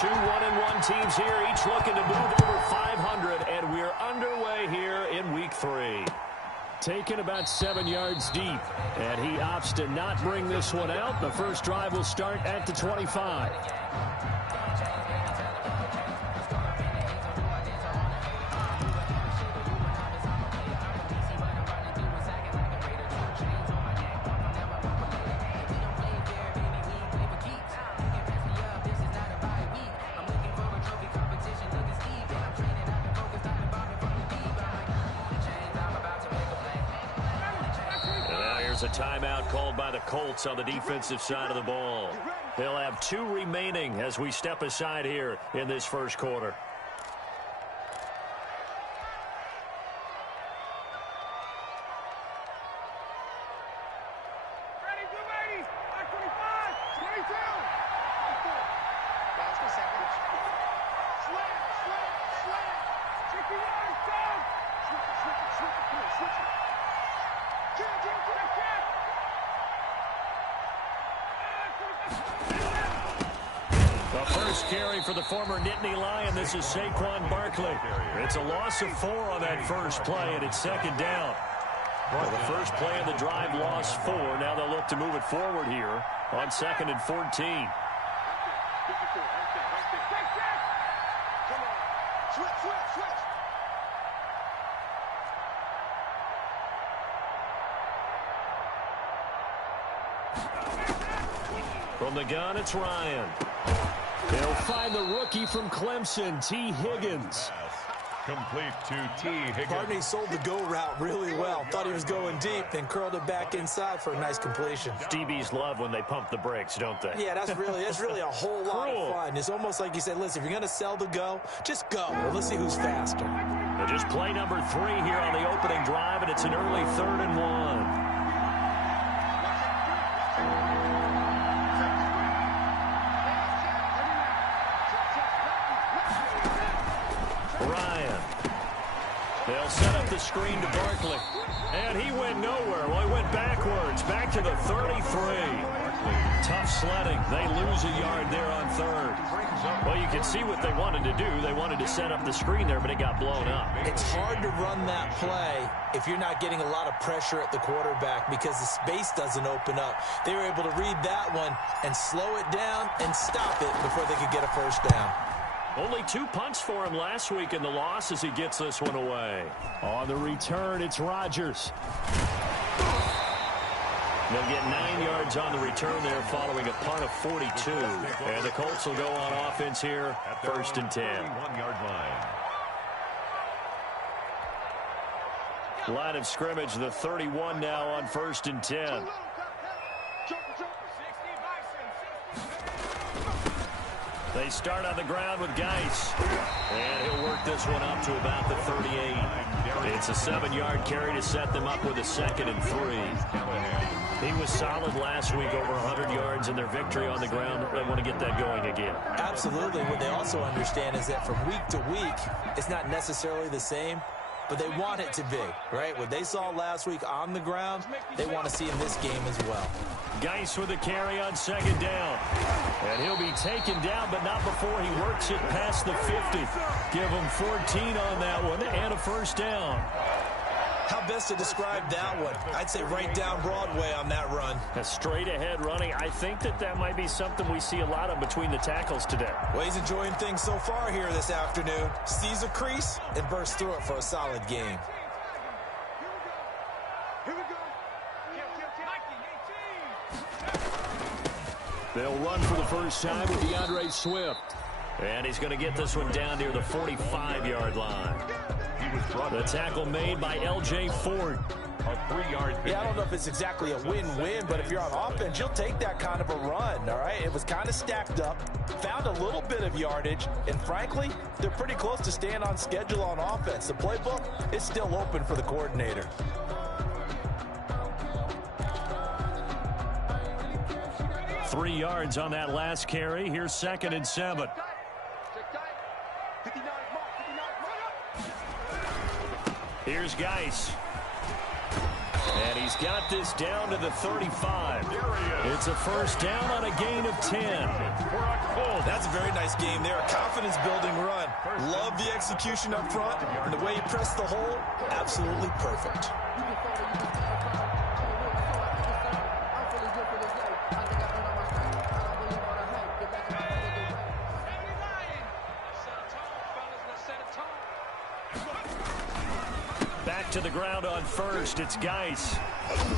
Two 1-1 teams here, each looking to move over 500, and we're underway here in week 3. Taken about 7 yards deep, and he opts to not bring this one out. The first drive will start at the 25. A timeout called by the Colts on the defensive side of the ball. They'll have 2 remaining as we step aside here in this first quarter. Carry for the former Nittany Lion. This is Saquon Barkley. It's a loss of 4 on that first play, and it's second down. Well, the first play of the drive lost 4. Now they'll look to move it forward here on 2nd and 14. From the gun, it's Ryan. They'll find the rookie from Clemson, T. Higgins. Complete to T. Higgins. Barney sold the go route really well. Thought he was going deep and curled it back inside for a nice completion. DBs love when they pump the brakes, don't they? Yeah, that's really a whole lot of fun. It's almost like you said, listen, if you're going to sell the go, just go. Well, let's see who's faster. And just play number 3 here on the opening drive, and it's an early 3rd and 1. They'll set up the screen to Barkley. And he went nowhere. Well, he went backwards, back to the 33. Tough sledding. They lose a yard there on 3rd. Well, you can see what they wanted to do. They wanted to set up the screen there, but it got blown up. It's hard to run that play if you're not getting a lot of pressure at the quarterback because the space doesn't open up. They were able to read that one and slow it down and stop it before they could get a first down. Only 2 punts for him last week in the loss as he gets this one away. On the return, it's Rodgers. They'll get 9 yards on the return there following a punt of 42. And the Colts will go on offense here, 1st and 10. 1-yard line. Line of scrimmage, the 31 now on 1st and 10. They start on the ground with Geis. And he'll work this one up to about the 38. It's a 7-yard carry to set them up with a 2nd and 3. He was solid last week, over 100 yards in their victory on the ground. They want to get that going again. Absolutely. What they also understand is that from week to week, it's not necessarily the same, but they want it to be, right? What they saw last week on the ground, they want to see in this game as well. Geis with a carry on 2nd down. And he'll be taken down, but not before he works it past the 50. Give him 14 on that one and a first down. How best to describe that one? I'd say right down Broadway on that run. A straight ahead running. I think that might be something we see a lot of between the tackles today. Well, he's enjoying things so far here this afternoon. Sees a crease and bursts through it for a solid game. They'll run for the first time with DeAndre Swift. And he's going to get this one down near the 45-yard line. The tackle made by L.J. Ford. A 3-yard pickup. Yeah, I don't know if it's exactly a win-win, but if you're on offense, you'll take that kind of a run, all right? It was kind of stacked up, found a little bit of yardage, and frankly, they're pretty close to staying on schedule on offense. The playbook is still open for the coordinator. Three yards on that last carry. Here's 2nd and 7. Here's Geis. And he's got this down to the 35. It's a first down on a gain of 10. That's a very nice game there. A confidence-building run. Love the execution up front. And the way he pressed the hole, absolutely perfect. Back to the ground on first. It's Geis.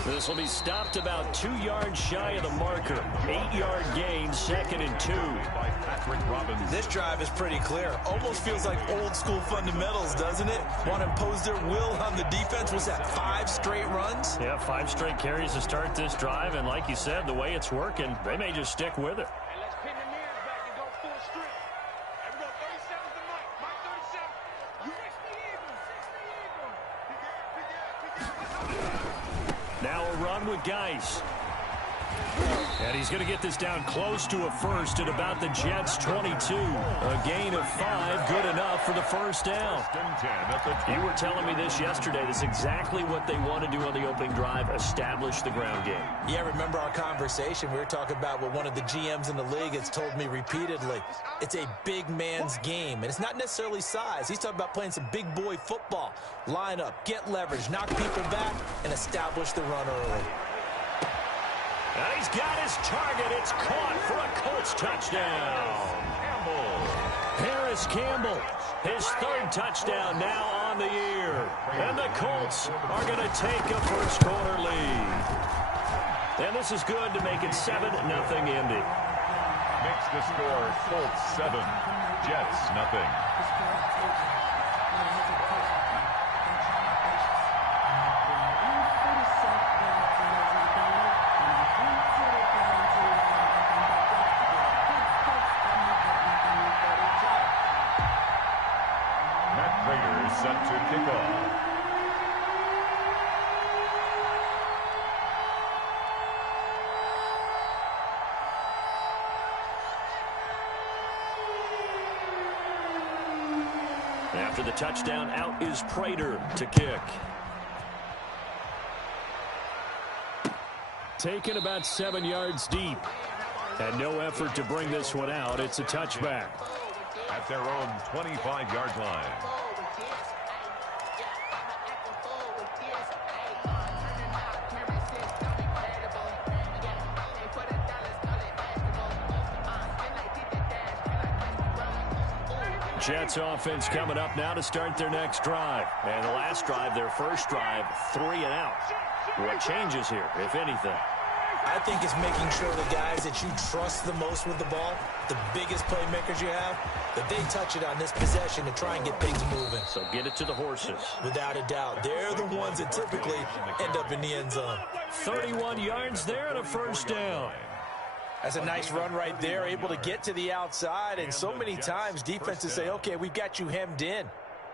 This will be stopped about 2 yards shy of the marker. 8-yard gain, 2nd and 2. By Patrick Robbins. This drive is pretty clear. Almost feels like old school fundamentals, doesn't it? Want to impose their will on the defense. Was that 5 straight runs? Yeah, 5 straight carries to start this drive. And like you said, the way it's working, they may just stick with it. Let's pin the mirrors back and go full strip. There we go. 37's the Mike. Mike 37. You 60 Eagles. 60 Eagles. Now a run with Geis. And he's going to get this down close to a first at about the Jets' 22. A gain of 5, good enough for the first down. You were telling me this yesterday. This is exactly what they want to do on the opening drive, establish the ground game. Yeah, remember our conversation? We were talking about what one of the GMs in the league has told me repeatedly. It's a big man's game, and it's not necessarily size. He's talking about playing some big boy football. Line up, get leverage, knock people back, and establish the run early. And he's got his target. It's caught for a Colts touchdown. Harris Campbell, his 3rd touchdown now on the year. And the Colts are going to take a first-quarter lead. And this is good to make it 7-0 Indy. Makes the score Colts 7, Jets nothing. Set to kick off. After the touchdown, out is Prater to kick. Taken about 7 yards deep. And no effort to bring this one out. It's a touchback. At their own 25-yard line. Jets offense coming up now to start their next drive. And the last drive, their first drive, 3 and out. What changes here, if anything? I think it's making sure the guys that you trust the most with the ball, the biggest playmakers you have, that they touch it on this possession and try and get things moving. So get it to the horses. Without a doubt. They're the ones that typically end up in the end zone. 31 yards there and a first down. That's a nice run right there, able to get to the outside. And so many times defenses say, okay, we've got you hemmed in.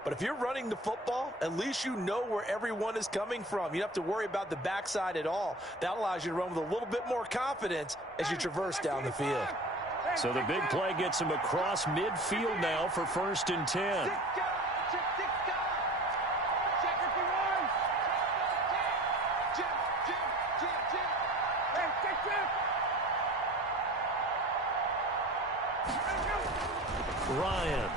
But if you're running the football, at least you know where everyone is coming from. You don't have to worry about the backside at all. That allows you to run with a little bit more confidence as you traverse down the field. So the big play gets him across midfield now for 1st and 10. Ryan.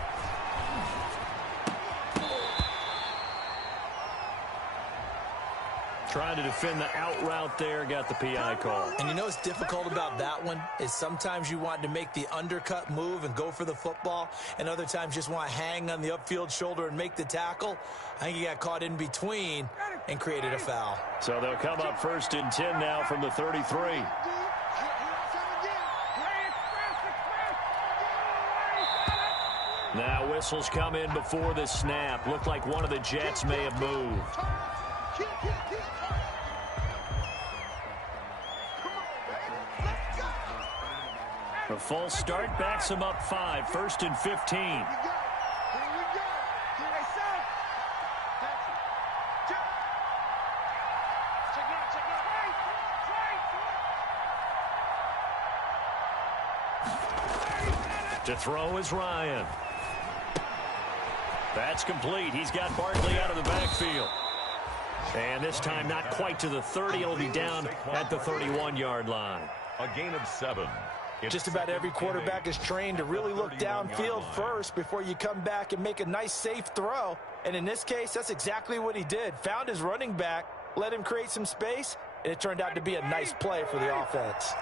Trying to defend the out route there, got the PI call. And you know what's difficult about that one is sometimes you want to make the undercut move and go for the football, and other times just want to hang on the upfield shoulder and make the tackle. I think he got caught in between and created a foul. So they'll come up 1st and 10 now from the 33. Now whistles come in before the snap. Looked like one of the Jets may have moved. A false start backs him up 5. 1st and 15. To throw is Ryan. That's complete. He's got Barkley out of the backfield. And this time not quite to the 30. It'll be down at the 31-yard line. A gain of 7. Just about every quarterback is trained to really look downfield first before you come back and make a nice, safe throw. And in this case, that's exactly what he did. Found his running back, let him create some space, and it turned out to be a nice play for the offense.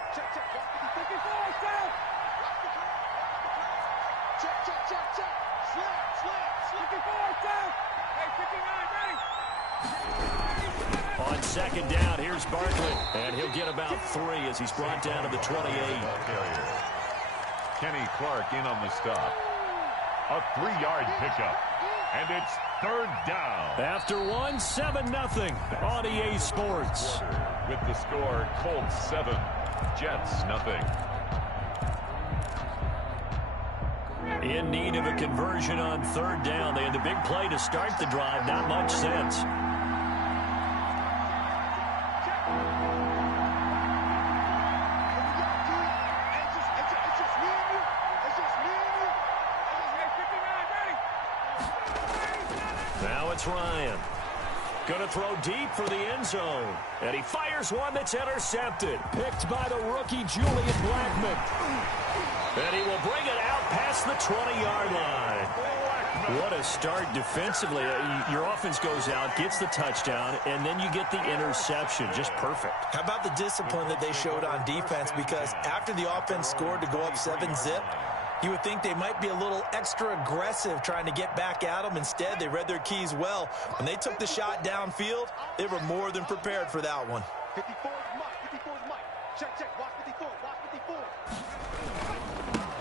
On second down, here's Barkley, and he'll get about 3 as he's brought down to the 28. Kenny Clark in on the stop. A 3-yard pickup. And it's third down. After 7-0 on EA Sports. With the score, Colts 7, Jets 0. In need of a conversion on third down. They had the big play to start the drive. Not much sense. Now it's Ryan. Going to throw deep for the end zone. And he fires one that's intercepted. Picked by the rookie, Julian Blackmon. And he will bring it out past the 20-yard line. What a start defensively. Your offense goes out, gets the touchdown, and then you get the interception. Just perfect. How about the discipline that they showed on defense? Because after the offense scored to go up 7-zip, you would think they might be a little extra aggressive trying to get back at them. Instead, they read their keys well. When they took the shot downfield, they were more than prepared for that one. 54 is Mike. 54 is Mike. Check. Watch 54. Watch 54.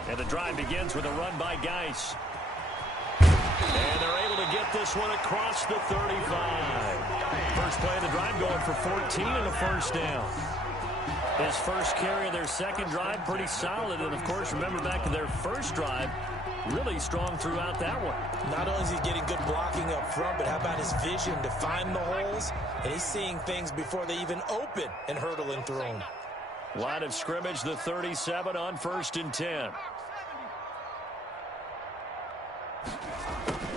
And the drive begins with a run by Geis. And they're able to get this one across the 35. First play of the drive going for 14 and a first down. His first carry of their second drive, pretty solid. And, of course, remember back to their first drive, really strong throughout that one. Not only is he getting good blocking up front, but how about his vision to find the holes? And he's seeing things before they even open and hurdling through them. Line of scrimmage, the 37 on 1st and 10.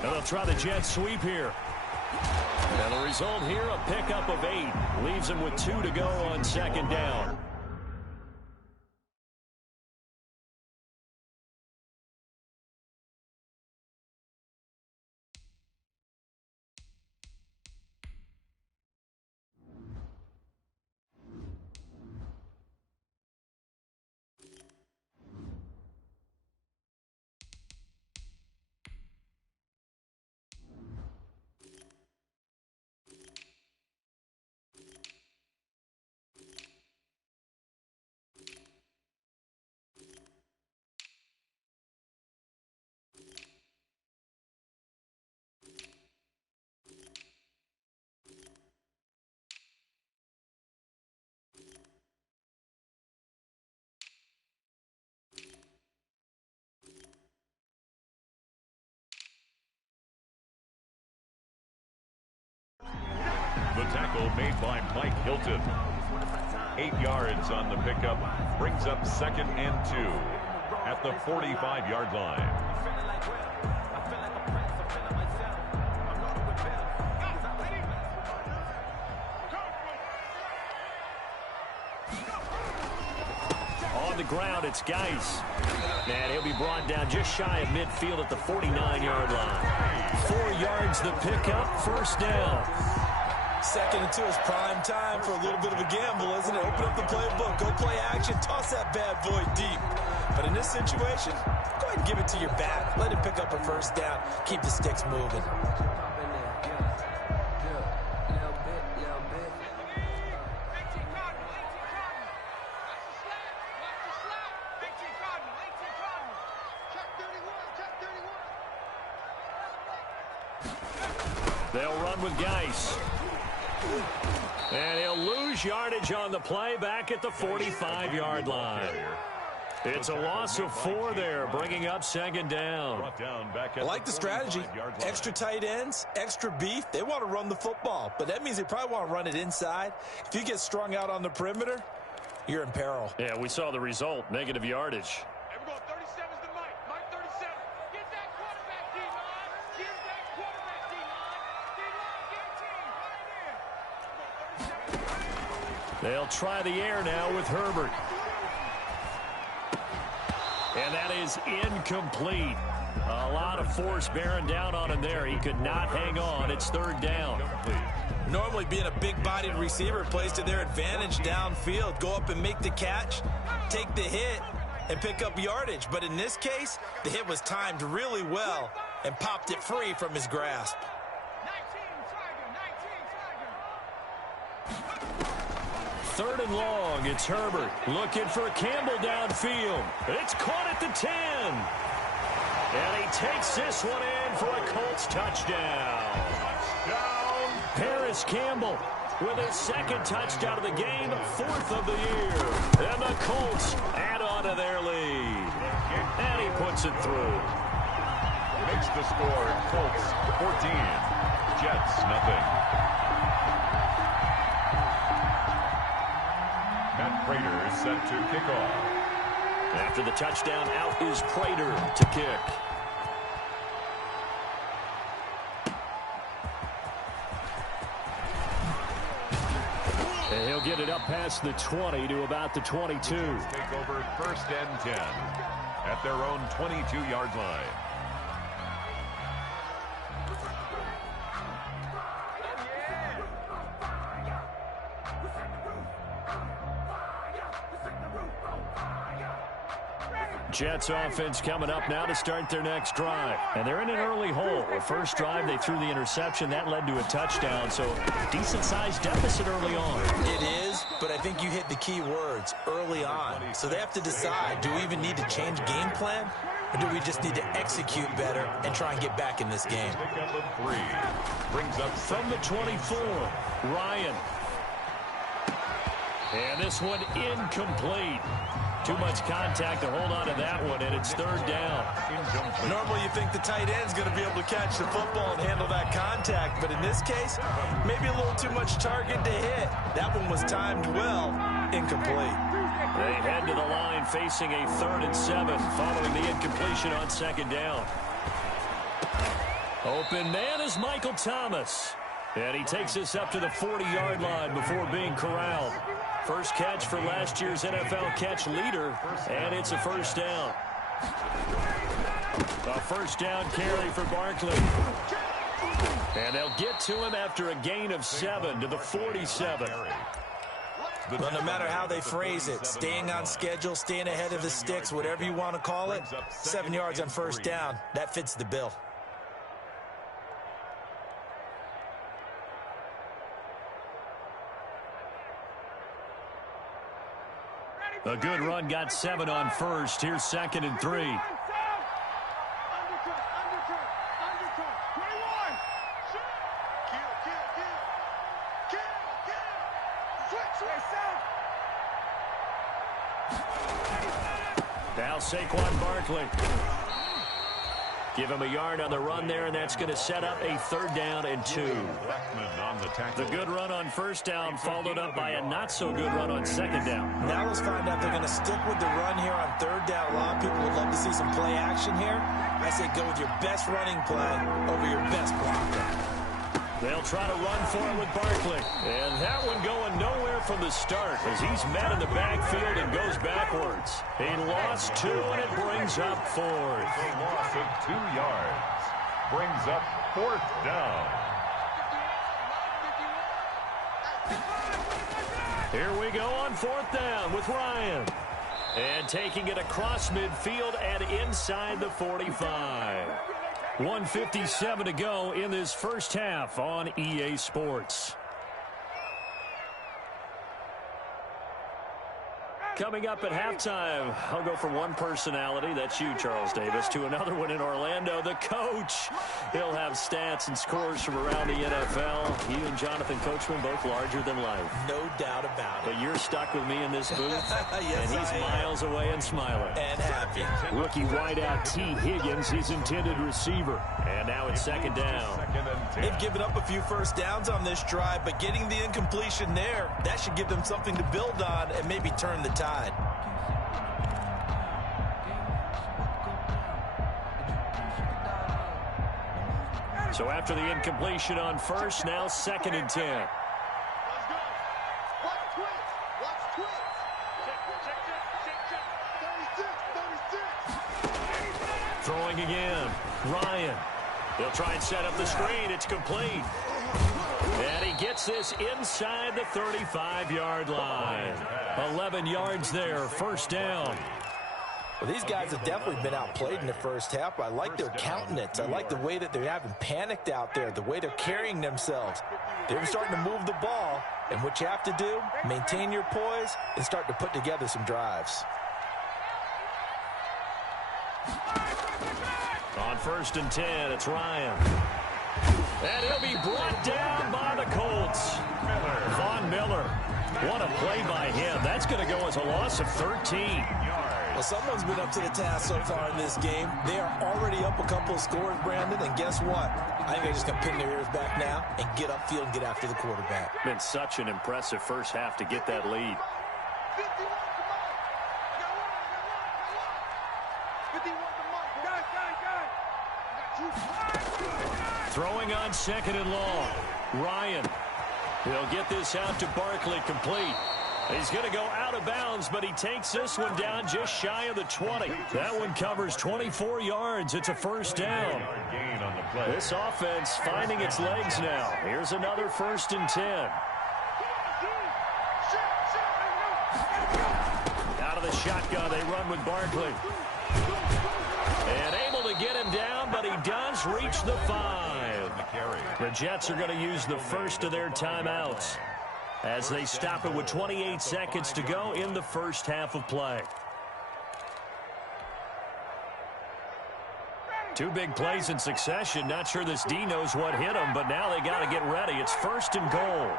And they'll try the jet sweep here. And the result here, a pickup of 8. Leaves them with 2 to go on second down. The tackle made by Mike Hilton. 8 yards on the pickup. Brings up 2nd and 2 at the 45-yard line. On the ground, it's Geis. And he'll be brought down just shy of midfield at the 49-yard line. 4 yards the pickup, first down. 2nd and 2 is prime time for a little bit of a gamble, isn't it? Open up the playbook, go play action, toss that bad boy deep. But in this situation, go ahead and give it to your back. Let him pick up a first down. Keep the sticks moving. They'll run with Geis. And he'll lose yardage on the play back at the 45-yard line. It's a loss of 4 there, bringing up second down. I like the strategy. Extra tight ends, extra beef. They want to run the football, but that means they probably want to run it inside. If you get strung out on the perimeter, you're in peril. Yeah, we saw the result, negative yardage. Everyone, 37's the Mike. Mike 37. Get that quarterback, D-line. Get that quarterback, D-line. D-line, get a team. Right there. They'll try the air now with Herbert. And that is incomplete. A lot of force bearing down on him there. He could not hang on. It's third down. Normally being a big-bodied receiver plays to their advantage downfield. Go up and make the catch, take the hit, and pick up yardage. But in this case, the hit was timed really well and popped it free from his grasp. Third and long. It's Herbert looking for Campbell downfield. It's caught at the 10. And he takes this one in for a Colts touchdown. Paris Campbell with his second touchdown of the game, fourth of the year. And the Colts add on to their lead. And he puts it through. Makes the score Colts 14, Jets nothing. Matt Prater is set to kick off. After the touchdown, out is Prater to kick. And he'll get it up past the 20 to about the 22. Take over first and 10 at their own 22-yard line. Jets offense coming up now to start their next drive. And they're in an early hole. The first drive, they threw the interception. That led to a touchdown. So decent-sized deficit early on. It is, but I think you hit the key words, early on. So they have to decide, do we even need to change game plan? Or do we just need to execute better and try and get back in this game? Pick up a 3. Brings up from the 24, Ryan. And this one incomplete. Too much contact to hold on to that one, and it's third down. Normally you think the tight end's going to be able to catch the football and handle that contact, but in this case, maybe a little too much target to hit. That one was timed well, incomplete. They head to the line facing a 3rd and 7 following the incompletion on second down. Open man is Michael Thomas. And he takes us up to the 40-yard line before being corralled. First catch for last year's NFL catch leader, and it's a first down. A first down carry for Barkley. And they'll get to him after a gain of 7 to the 47. Well, no matter how they phrase it, staying on schedule, staying ahead of the sticks, whatever you want to call it, 7 yards on first down, that fits the bill. A good run got 7 on first. Here's 2nd and 3. Now Saquon Barkley. Give him a yard on the run there, and that's going to set up a 3rd down and 2. The good run on first down followed up by a not-so-good run on second down. Now let's find out they're going to stick with the run here on 3rd down. A lot of people would love to see some play action here. I say go with your best running play over your best blocker. They'll try to run for it with Barkley. And that one going nowhere from the start as he's met in the backfield and goes backwards. He lost 2, and it brings up 4th. A loss of 2 yards. Brings up 4th down. Here we go on 4th down with Ryan. And taking it across midfield and inside the 45. 1:57 to go in this first half on EA Sports. Coming up at halftime, I'll go from one personality, that's you, Charles Davis, to another one in Orlando, the coach. He'll have stats and scores from around the NFL. You and Jonathan Coachman, both larger than life. No doubt about it. But you're stuck with me in this booth, yes, and he's miles away and smiling. And happy. Rookie wideout T. Higgins, his intended receiver. And now it's 2nd down. They've given up a few first downs on this drive, but getting the incompletion there, that should give them something to build on and maybe turn the tide. So after the incompletion on first, now 2nd and 10. throwing again. Ryan. They'll try and set up the screen. It's complete. And he gets this inside the 35-yard line. 11 yards there, first down. Well, these guys have definitely been outplayed in the first half. I like their countenance. I like the way that they're having panicked out there, the way they're carrying themselves. They're starting to move the ball, and what you have to do, maintain your poise and start to put together some drives. On 1st and 10, it's Ryan. And he'll be brought down by the Colts. Von Miller. What a play by him. That's going to go as a loss of 13. Well, someone's been up to the task so far in this game. They are already up a couple of scores, Brandon, and guess what? I think they're just going to pin their ears back now and get upfield and get after the quarterback. Been such an impressive first half to get that lead. Throwing on 2nd and long. Ryan. He'll get this out to Barkley, complete. He's going to go out of bounds, but he takes this one down just shy of the 20. That one covers 24 yards. It's a first down. This offense finding its legs now. Here's another 1st and 10. Out of the shotgun, they run with Barkley. And able to get him down, but he does reach the 5. The Jets are going to use the first of their timeouts as they stop it with 28 seconds to go in the first half of play. Two big plays in succession. Not sure this D knows what hit him, but now they got to get ready. It's 1st and goal.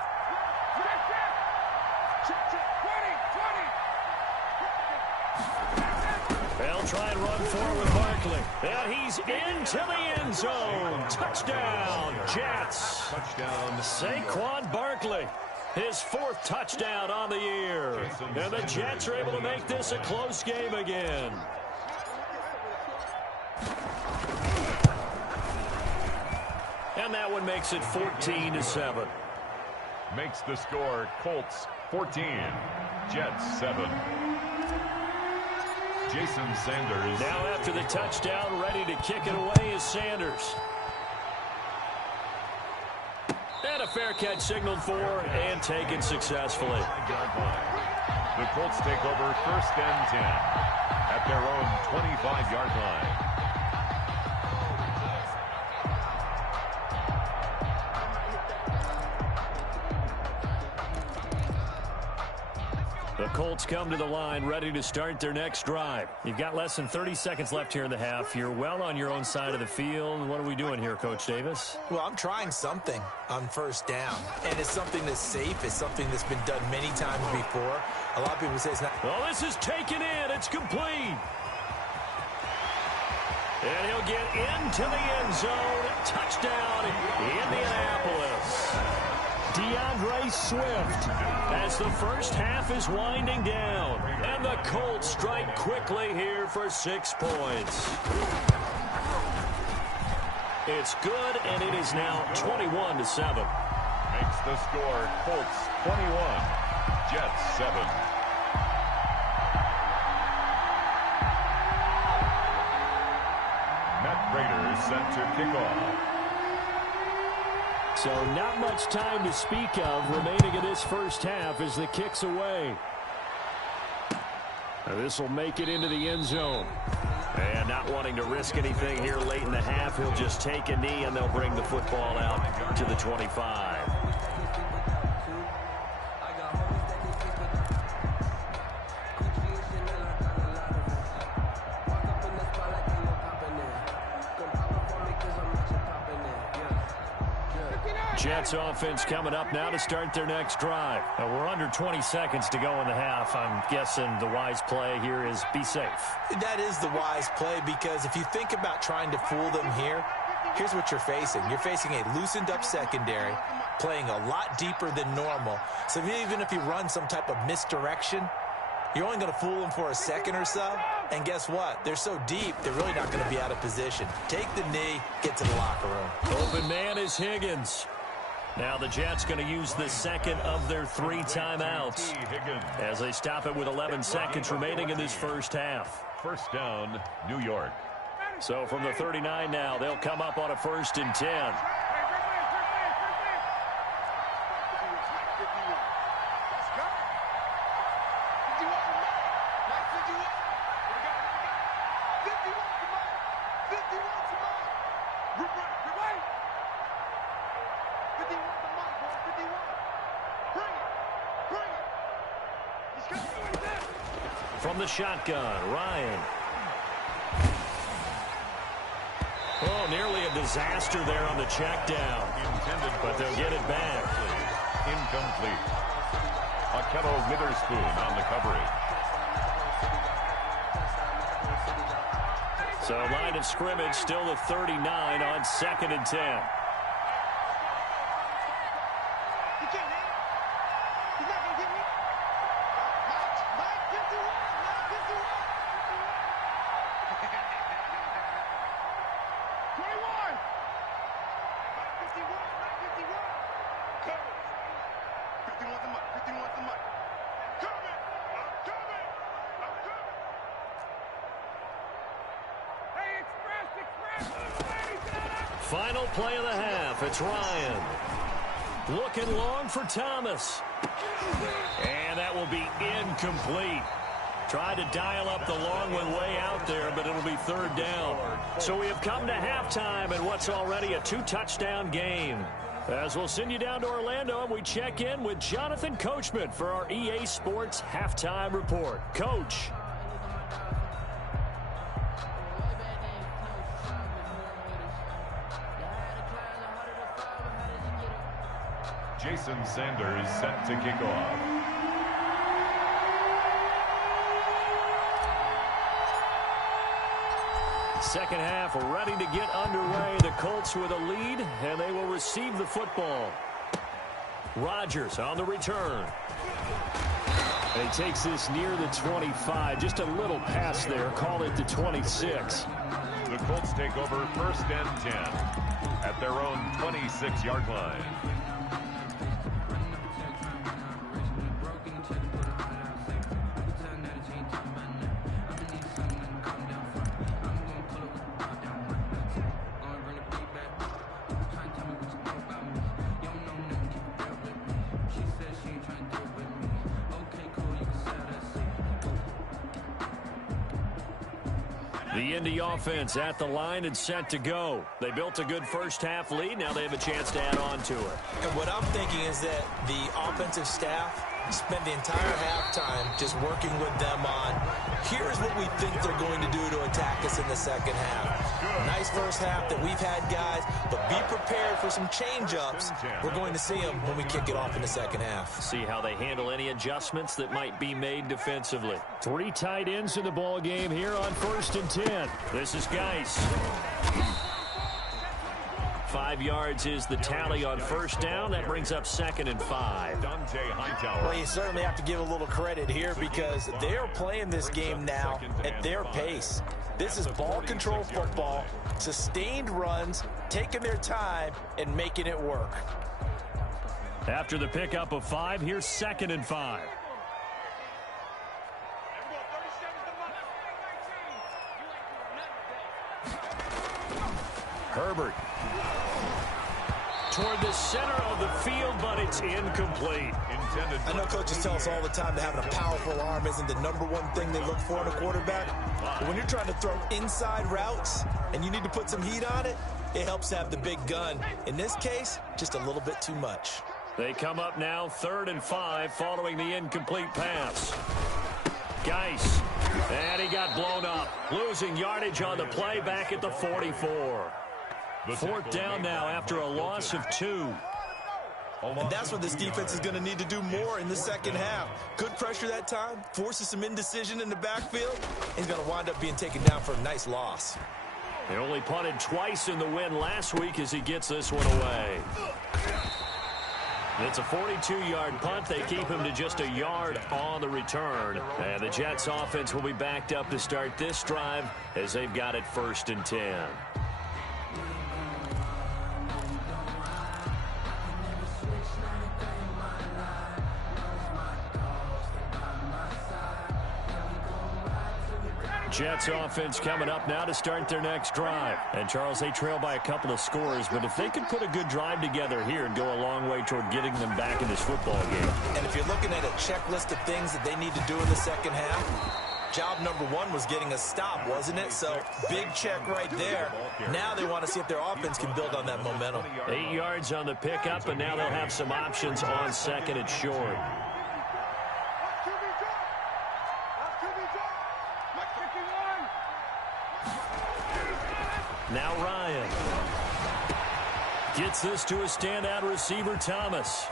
They'll try and run forward with Barkley. And he's into the end zone. Touchdown, Jets. Touchdown, Saquon Barkley. His 4th touchdown on the year. And the Jets are able to make this a close game again. And that one makes it 14-7. Makes the score Colts 14, Jets 7. Jason Sanders. Now after the touchdown, ready to kick it away is Sanders. And a fair catch signaled for and taken successfully. The Colts take over 1st and 10 at their own 25-yard line. The Colts come to the line ready to start their next drive. You've got less than 30 seconds left here in the half. You're well on your own side of the field. What are we doing here, Coach Davis? Well, I'm trying something on 1st down, and it's something that's safe. It's something that's been done many times before. A lot of people say it's not. Well, this is taken in. It's complete. And he'll get into the end zone. Touchdown, Indianapolis. DeAndre Swift as the first half is winding down. And the Colts strike quickly here for 6 points. It's good, and it is now 21-7. Makes the score Colts 21, Jets 7. Matt Prater set to kick off. So not much time to speak of remaining in this first half as the kick's away. This will make it into the end zone. And not wanting to risk anything here late in the half, he'll just take a knee and they'll bring the football out to the 25. Jets offense coming up now to start their next drive. We're under 20 seconds to go in the half. I'm guessing the wise play here is be safe. That is the wise play, because if you think about trying to fool them here, here's what you're facing. You're facing a loosened up secondary, playing a lot deeper than normal. So even if you run some type of misdirection, you're only going to fool them for a second or so. And guess what? They're so deep, they're really not going to be out of position. Take the knee, get to the locker room. Open man is Higgins. Now the Jets going to use the second of their 3 timeouts as they stop it with 11 seconds remaining in this first half. First down, New York. So from the 39 now, they'll come up on a 1st and 10. From the shotgun, Ryan. Oh, nearly a disaster there on the check down. Intended, but they'll get it back. Incomplete. Akello Witherspoon on the coverage. So line of scrimmage still the 39 on 2nd and 10. Final play of the half. It's Ryan. Looking long for Thomas. And that will be incomplete. Tried to dial up the long one way out there, but it'll be 3rd down. So we have come to halftime in what's already a 2-touchdown game. As we'll send you down to Orlando, and we check in with Jonathan Coachman for our EA Sports Halftime Report. Coach. Jason Sanders set to kick off. Second half ready to get underway. The Colts with a lead, and they will receive the football. Rodgers on the return. And he takes this near the 25. Just a little pass there. Call it the 26. The Colts take over 1st and 10 at their own 26-yard line. The Indy offense at the line and set to go. They built a good first half lead. Now they have a chance to add on to it. And what I'm thinking is that the offensive staff spent the entire halftime just working with them on, here's what we think they're going to do to attack us in the second half. Nice first half that we've had, guys, but be prepared for some change-ups. We're going to see them when we kick it off in the second half. See how they handle any adjustments that might be made defensively. 3 tight ends in the ball game here on 1st and 10. This is Geis. 5 yards is the tally on 1st down. That brings up 2nd and 5. Dante Hightower. Well, you certainly have to give a little credit here because they're playing this game now at their pace. This is ball control football, sustained runs, taking their time and making it work. After the pickup of 5, here's 2nd and 5. Herbert. Toward the center of the field, but it's incomplete. I know coaches tell us all the time that having a powerful arm isn't the #1 thing they look for in a quarterback. But when you're trying to throw inside routes and you need to put some heat on it, it helps to have the big gun. In this case, just a little bit too much. They come up now 3rd and 5 following the incomplete pass. Geis. And he got blown up. Losing yardage on the play back at the 44. 4th down now after a loss of 2. And that's what this defense is going to need to do more in the second half. Good pressure that time, forces some indecision in the backfield, and he's going to wind up being taken down for a nice loss. They only punted twice in the win last week as he gets this one away. It's a 42-yard punt. They keep him to just a yard on the return. And the Jets offense will be backed up to start this drive as they've got it 1st and 10. Jets offense coming up now to start their next drive. And, Charles, they trail by a couple of scores, but if they could put a good drive together here and go a long way toward getting them back in this football game. And if you're looking at a checklist of things that they need to do in the second half, job number one was getting a stop, wasn't it? So, big check right there. Now they want to see if their offense can build on that momentum. 8 yards on the pickup, and now they'll have some options on second and short. Now Ryan gets this to a standout receiver, Thomas.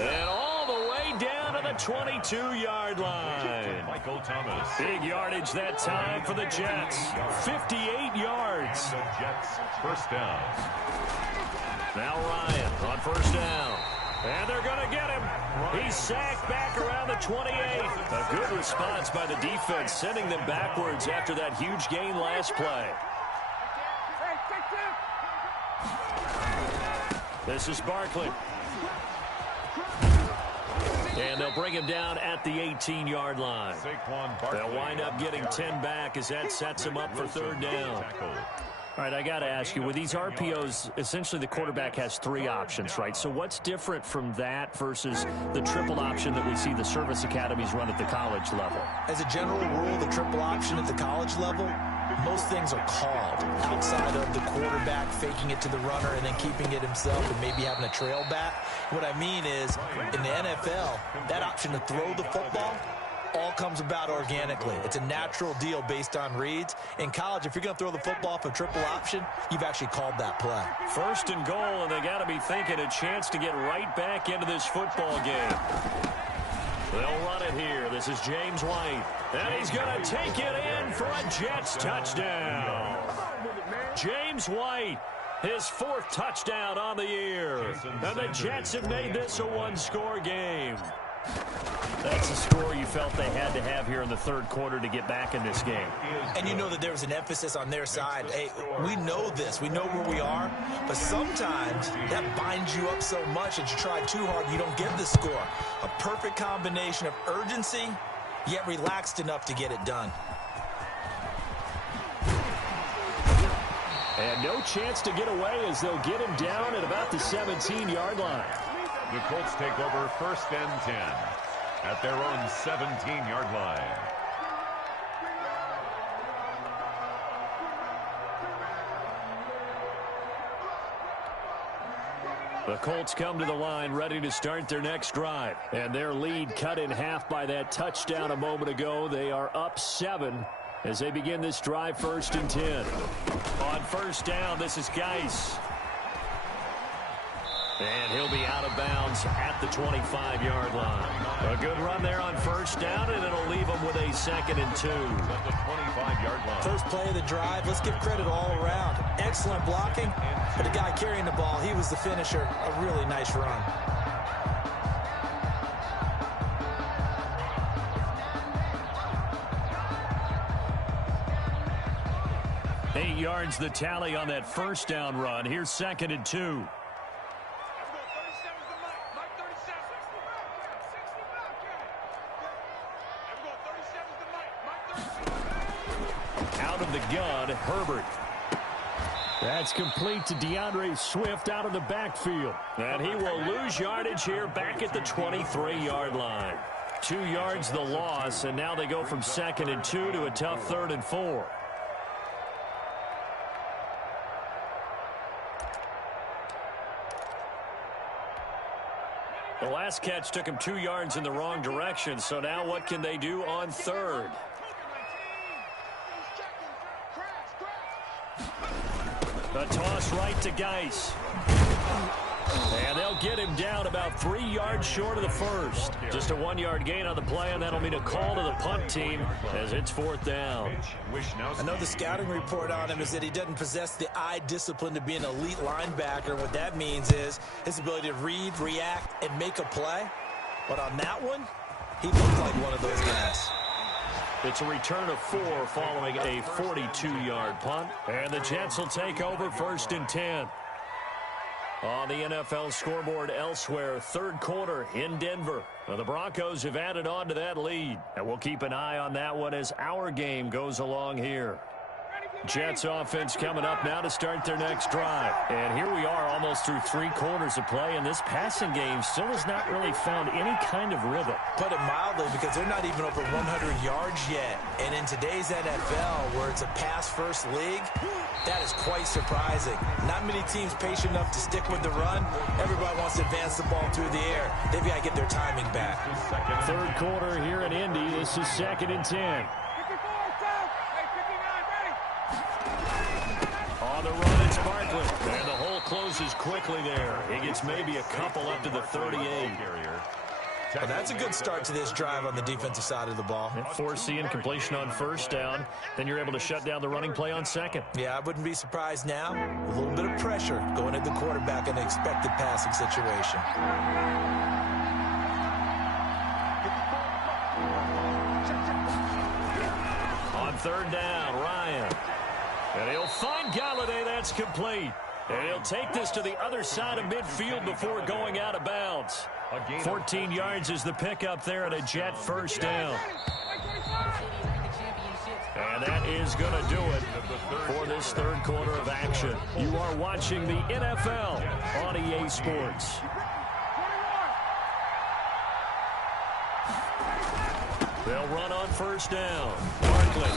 And all the way down to the 22-yard line. Michael Thomas. Big yardage that time for the Jets. 58 yards. The Jets first down. Now Ryan on first down. And they're going to get him. He's sacked back around the 28. A good response by the defense, sending them backwards after that huge gain last play. This is Barkley. And they'll bring him down at the 18-yard line. They'll wind up getting 10 back as that sets him up for third down. All right, I got to ask you, with these RPOs, essentially the quarterback has 3 options, right? So what's different from that versus the triple option that we see the service academies run at the college level? As a general rule, the triple option at the college level, most things are called outside of the quarterback faking it to the runner and then keeping it himself and maybe having a trail back. What I mean is, in the NFL, that option to throw the football all comes about organically. It's a natural deal based on reads. In college, if you're going to throw the football off a triple option, you've actually called that play. First and goal, and they got to be thinking a chance to get right back into this football game. They'll run it here. This is James White. And he's going to take it in for a Jets touchdown. James White, his 4th touchdown on the year. And the Jets have made this a one-score game. That's the score you felt they had to have here in the third quarter to get back in this game. And you know that there was an emphasis on their side. Hey, we know this. We know where we are. But sometimes that binds you up so much that you try too hard, you don't get the score. A perfect combination of urgency, yet relaxed enough to get it done. And no chance to get away as they'll get him down at about the 17-yard line. The Colts take over first and 10 at their own 17-yard line. The Colts come to the line ready to start their next drive. And their lead cut in half by that touchdown a moment ago. They are up 7 as they begin this drive, first and 10. On first down, this is Geis. And he'll be out of bounds at the 25-yard line. A good run there on first down, and it'll leave them with a 2nd and 2. At the 25-yard line. First play of the drive, let's give credit all around. Excellent blocking, but the guy carrying the ball, he was the finisher. A really nice run. Eight yards the tally on that first down run. Here's 2nd and 2. Out of the gun, Herbert. That's complete to DeAndre Swift out of the backfield. And he will lose yardage here back at the 23-yard line. 2 yards the loss, and now they go from 2nd and 2 to a tough 3rd and 4. The last catch took him 2 yards in the wrong direction, so now what can they do on 3rd? A toss right to Geis. And they'll get him down about 3 yards short of the first. Just a 1-yard gain on the play, and that'll mean a call to the punt team as it's 4th down. I know the scouting report on him is that he doesn't possess the eye discipline to be an elite linebacker. What that means is his ability to read, react, and make a play. But on that one, he looked like one of those guys. It's a return of 4 following a 42-yard punt. And the Jets will take over 1st and 10. On the NFL scoreboard elsewhere, third quarter in Denver. Well, the Broncos have added on to that lead, and we'll keep an eye on that one as our game goes along here. Jets offense coming up now to start their next drive. And here we are almost through 3 quarters of play, and this passing game still has not really found any kind of rhythm. Put it mildly, because they're not even over 100 yards yet. And in today's NFL, where it's a pass-first league, that is quite surprising. Not many teams patient enough to stick with the run. Everybody wants to advance the ball through the air. They've got to get their timing back. Third quarter here in Indy. This is 2nd and 10. On the run, it's Barkley. And the hole closes quickly there. He gets maybe a couple up to the 38. Well, that's a good start to this drive on the defensive side of the ball. Forcing completion on first down. Then you're able to shut down the running play on second. Yeah, I wouldn't be surprised now. A little bit of pressure going at the quarterback in an expected passing situation. On third down, Ryan. And he'll find Galladay. That's complete. And he'll take this to the other side of midfield before going out of bounds. 14 yards is the pickup there at a Jet first down. And that is going to do it for this third quarter of action. You are watching the NFL on EA Sports. They'll run on first down. Barkley.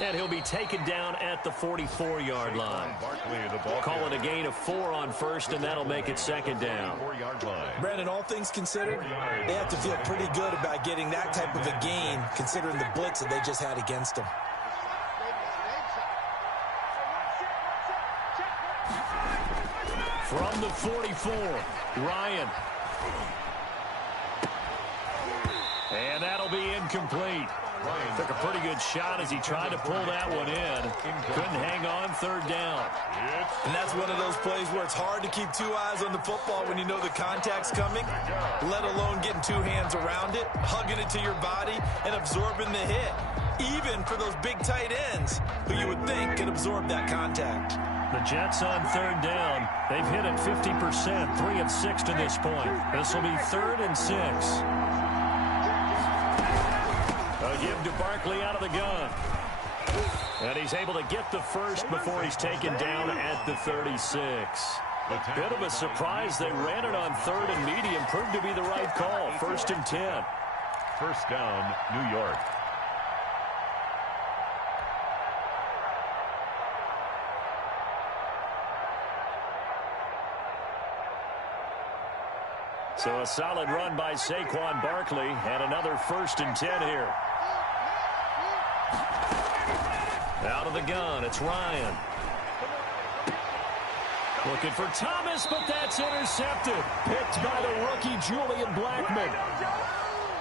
And he'll be taken down at the 44-yard line. Call it a gain of 4 on first, and that'll make it second down. Brandon, all things considered, they have to feel pretty good about getting that type of a gain, considering the blitz that they just had against them. From the 44, Ryan. And that'll be incomplete. Took a pretty good shot as he tried to pull that one in. Couldn't hang on third down. And that's one of those plays where it's hard to keep 2 eyes on the football when you know the contact's coming, let alone getting 2 hands around it, hugging it to your body, and absorbing the hit. Even for those big tight ends who you would think can absorb that contact. The Jets on third down. They've hit it 50%, 3 of 6 to this point. This will be 3rd and 6. A give to Barkley out of the gun. And he's able to get the first before he's taken down at the 36. Bit of a surprise. They ran it on 3rd and medium. Proved to be the right call. 1st and 10. First down, New York. So a solid run by Saquon Barkley, and another 1st and 10 here. Out of the gun, it's Ryan. Looking for Thomas, but that's intercepted. Picked by the rookie Julian Blackmon.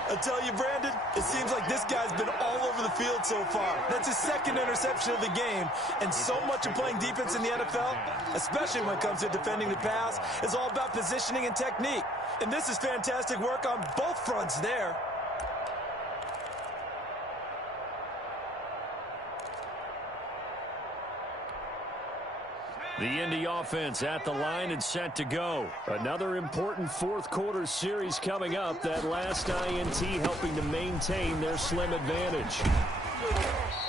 I tell you, Brandon, it seems like this guy's been all over the field so far. That's his 2nd interception of the game. And so much of playing defense in the NFL, especially when it comes to defending the pass, is all about positioning and technique. And this is fantastic work on both fronts there. The Indy offense at the line and set to go. Another important 4th quarter series coming up. That last INT helping to maintain their slim advantage.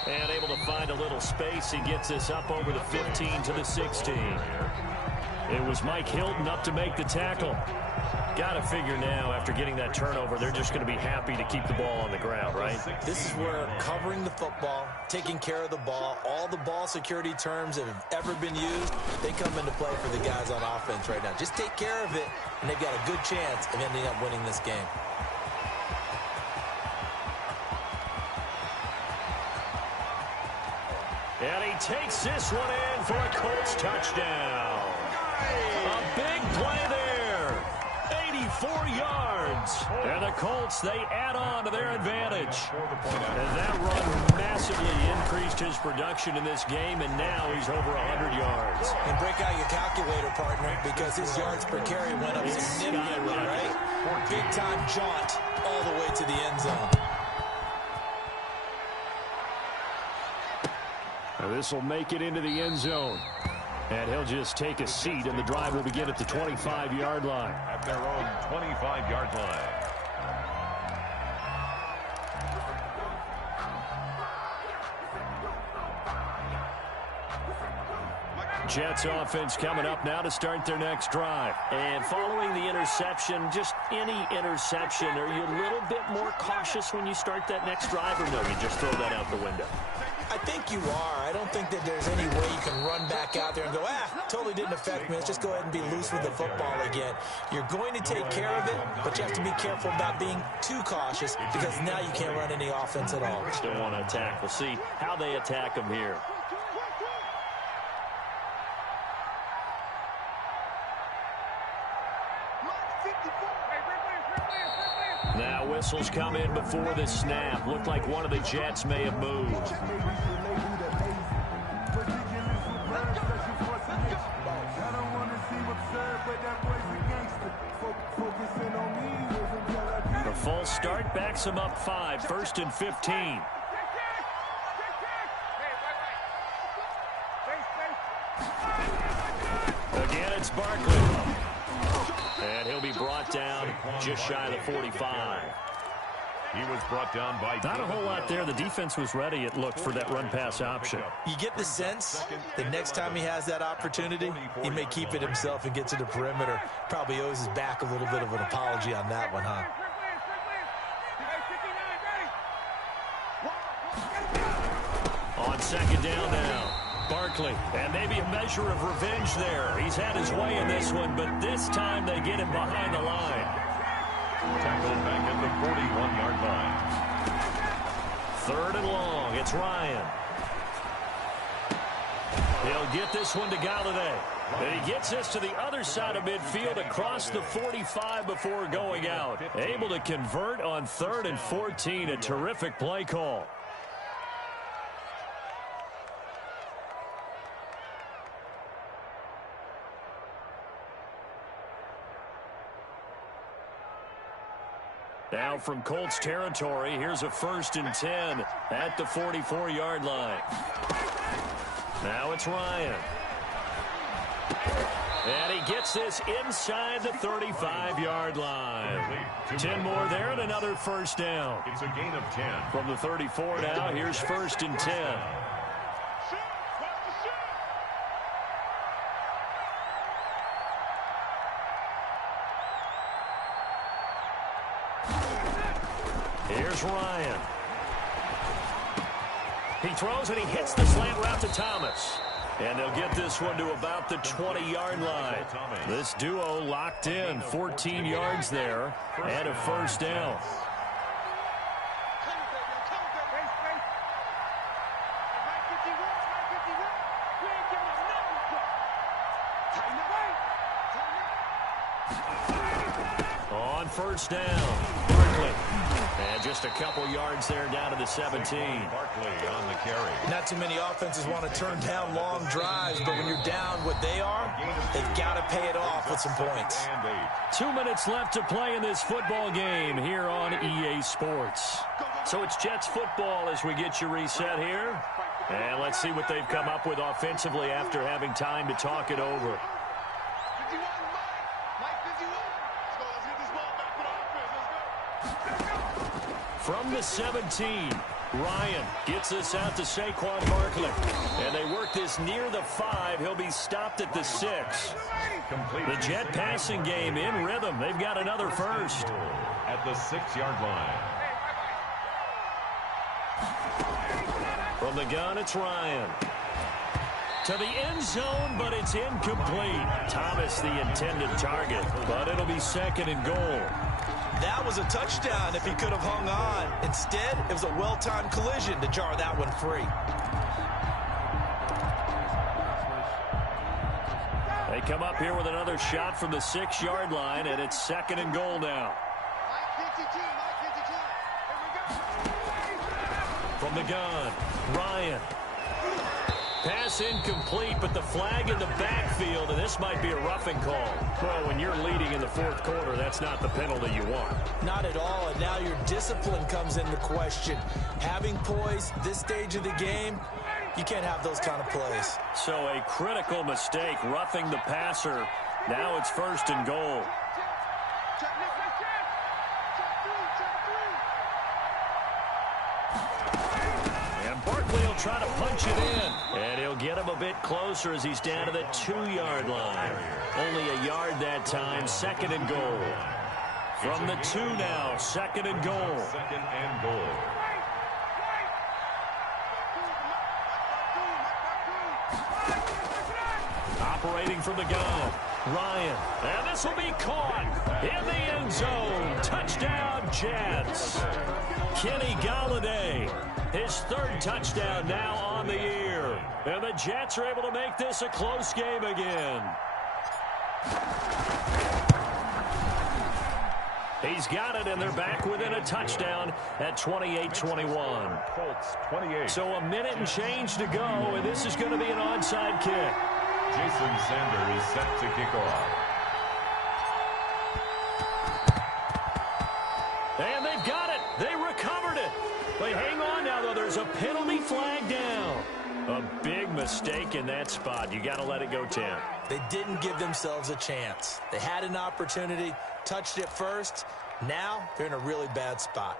And able to find a little space. He gets this up over the 15 to the 16. It was Mike Hilton up to make the tackle. Got to figure now, after getting that turnover, they're just going to be happy to keep the ball on the ground, right? This is where covering the football, taking care of the ball, all the ball security terms that have ever been used, they come into play for the guys on offense right now. Just take care of it, and they've got a good chance of ending up winning this game. And he takes this one in for a Colts touchdown. A big play there. 84 yards. And the Colts, they add on to their advantage. And that run massively increased his production in this game, and now he's over 100 yards. And break out your calculator, partner, because his yards per carry went up significantly, right? Big-time jaunt all the way to the end zone. This will make it into the end zone. And he'll just take a seat, and the drive will begin at the 25-yard line. At their own 25-yard line. Jets offense coming up now to start their next drive. And following the interception, just any interception, are you a little bit more cautious when you start that next drive, or no, you just throw that out the window? I think you are. I don't think that there's any way you can run back out there and go, totally didn't affect me. Let's just go ahead and be loose with the football again. You're going to take care of it, but you have to be careful about being too cautious because now you can't run any offense at all. Still want to attack. We'll see how they attack them here. Now whistles come in before the snap. Looked like one of the Jets may have moved. The false start backs him up 5, 1st and 15. Again, it's Barkley. And he'll be brought down just shy of the 45. He was brought down by... Not a whole lot there. The defense was ready, it looked, for that run-pass option. You get the sense that next time he has that opportunity, he may keep it himself and get to the perimeter. Probably owes his back a little bit of an apology on that one, huh? On second down now. Barkley, and maybe a measure of revenge there. He's had his way in this one, but this time they get him behind the line. Tackled back at the 41-yard line. 3rd and long. It's Ryan. He'll get this one to Galladay. And he gets this to the other side of midfield across the 45 before going out. Able to convert on 3rd and 14. A terrific play call. Now from Colts territory, here's a 1st and 10 at the 44-yard line. Now it's Ryan. And he gets this inside the 35-yard line. 10 more there and another 1st down. It's a gain of 10. From the 34 now, here's 1st and 10. Here's Ryan. He throws and he hits the slant route to Thomas. And they'll get this one to about the 20-yard line. This duo locked in, 14 yards there, and a 1st down. On 1st down, Barkley. And just a couple yards there down to the 17. Barkley on the carry. Not too many offenses want to turn down long drives, but when you're down what they are, they've got to pay it off with some points. 2 minutes left to play in this football game here on EA Sports. So it's Jets football as we get you reset here. And let's see what they've come up with offensively after having time to talk it over. From the 17, Ryan gets this out to Saquon Barkley. And they work this near the 5. He'll be stopped at the 6. The Jet passing game in rhythm. They've got another 1st. At the 6-yard line. From the gun, it's Ryan. To the end zone, but it's incomplete. Thomas the intended target, but it'll be 2nd and goal. That was a touchdown if he could have hung on. Instead, it was a well-timed collision to jar that one free. They come up here with another shot from the 6-yard line, and it's 2nd and goal now. From the gun, Ryan. Pass incomplete, but the flag in the backfield, and this might be a roughing call. Well, when you're leading in the 4th quarter, that's not the penalty you want. Not at all, and now your discipline comes into question. Having poise this stage of the game, You can't have those kind of plays. So a critical mistake, roughing the passer. Now it's 1st and goal. And Barkley will try to punch it in. And he'll get him a bit closer as he's down to the 2-yard line. Only a yard that time, 2nd and goal. From the 2 now, 2nd and goal. 2nd and goal. Operating from the gun, Ryan. And this will be caught in the end zone. Touchdown, Jets. Kenny Galladay, his 3rd touchdown now on the year. And the Jets are able to make this a close game again. He's got it, and they're back within a touchdown at 28-21. Colts 28. So a minute and change to go, and this is going to be an onside kick. Jason Sanders set to kick off. And they've got it. They recovered it. But hang on now, though. There's a penalty flag down. A big mistake in that spot. You got to let it go, Tim. They didn't give themselves a chance. They had an opportunity, touched it first. Now they're in a really bad spot.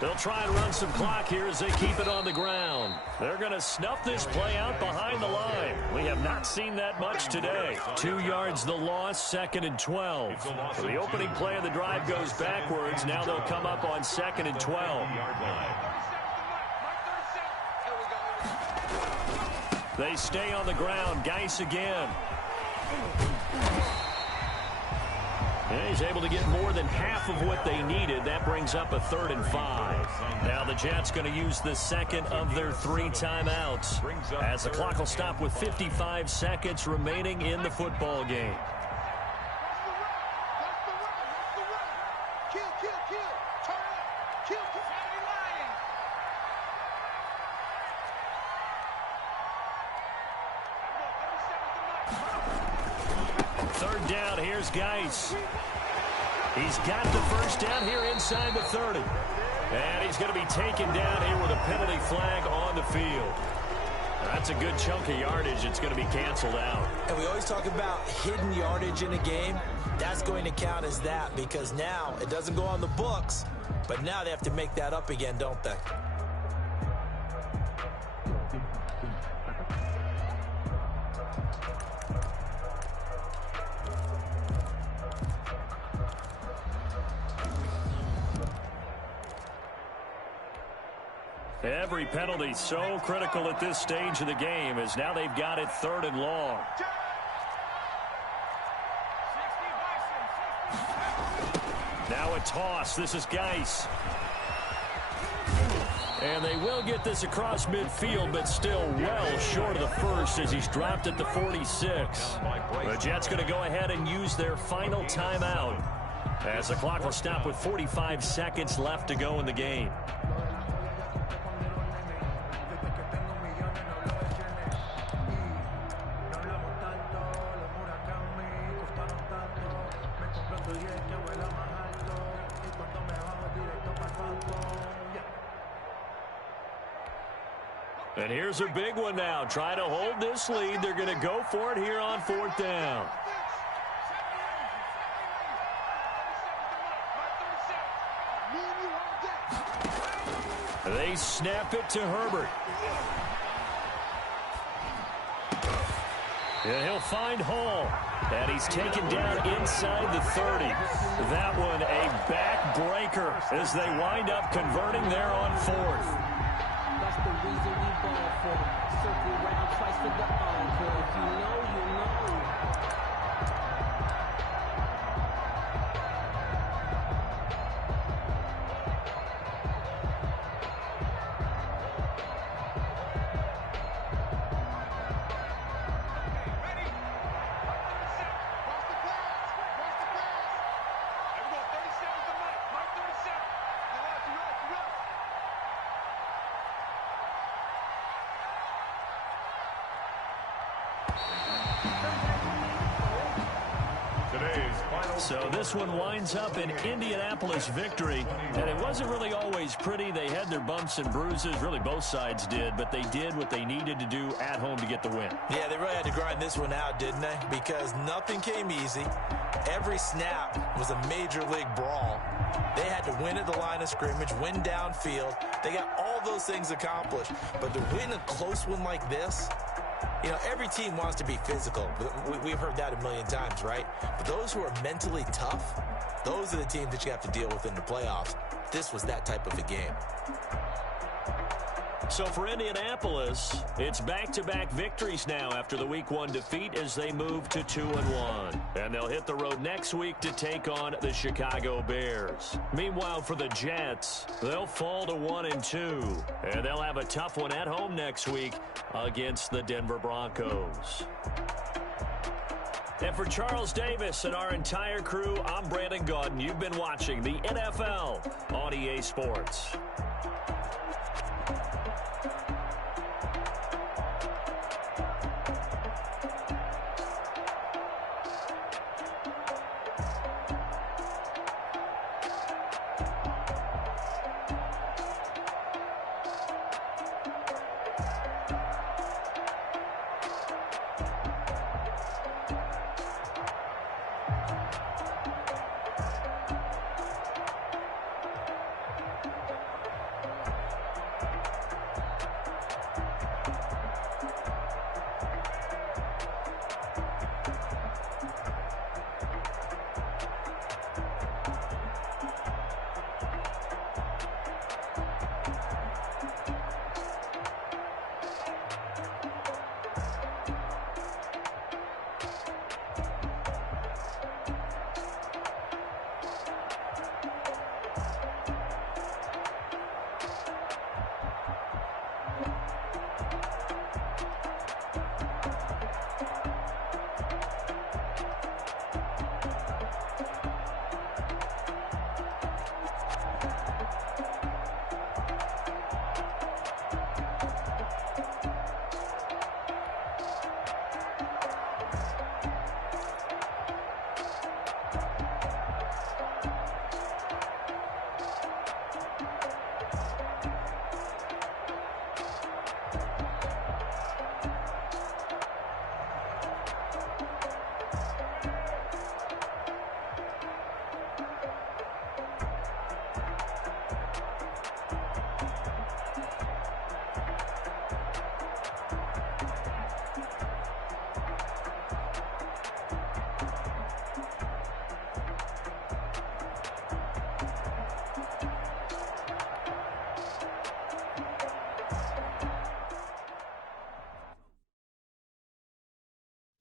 They'll try and run some clock here as they keep it on the ground. They're going to snuff this play out behind the line. We have not seen that much today. 2 yards the loss, 2nd and 12. So the opening play of the drive goes backwards. Now they'll come up on 2nd and 12. They stay on the ground. Geis again. And he's able to get more than half of what they needed. That brings up a 3rd and 5. Now the Jets going to use the 2nd of their 3 timeouts as the clock will stop with 55 seconds remaining in the football game. Third down, here's Geis. He's got the first down here inside the 30. And he's going to be taken down here with a penalty flag on the field. That's a good chunk of yardage. It's going to be canceled out. And we always talk about hidden yardage in a game. That's going to count as that because now it doesn't go on the books, but now they have to make that up again, don't they? Every penalty so critical at this stage of the game as now they've got it 3rd and long. Now a toss. This is Geis. And they will get this across midfield, but still well short of the first as he's dropped at the 46. The Jets going to go ahead and use their final timeout as the clock will stop with 45 seconds left to go in the game. And here's a big one now. Try to hold this lead. They're going to go for it here on 4th down. They snap it to Herbert. And he'll find Hall. And he's taken down inside the 30. That one a backbreaker as they wind up converting there on 4th. That's the reason we ball for. Circle round twice for the encore. If you know, you know. Today's final. So this one winds up in Indianapolis victory, and it wasn't really always pretty. They had their bumps and bruises, really both sides did, but they did what they needed to do at home to get the win. Yeah, they really had to grind this one out, didn't they? Because nothing came easy. Every snap was a major league brawl. They had to win at the line of scrimmage, win downfield. They got all those things accomplished. But to win a close one like this, you know, every team wants to be physical. We've heard that a million times, right? But those who are mentally tough, those are the teams that you have to deal with in the playoffs. This was that type of a game. So for Indianapolis, it's back-to-back victories now after the Week 1 defeat as they move to 2-1. And they'll hit the road next week to take on the Chicago Bears. Meanwhile, for the Jets, they'll fall to 1-2. And they'll have a tough one at home next week against the Denver Broncos. And for Charles Davis and our entire crew, I'm Brandon Gaudin. You've been watching the NFL on EA Sports.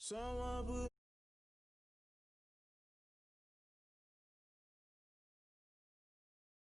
Someone put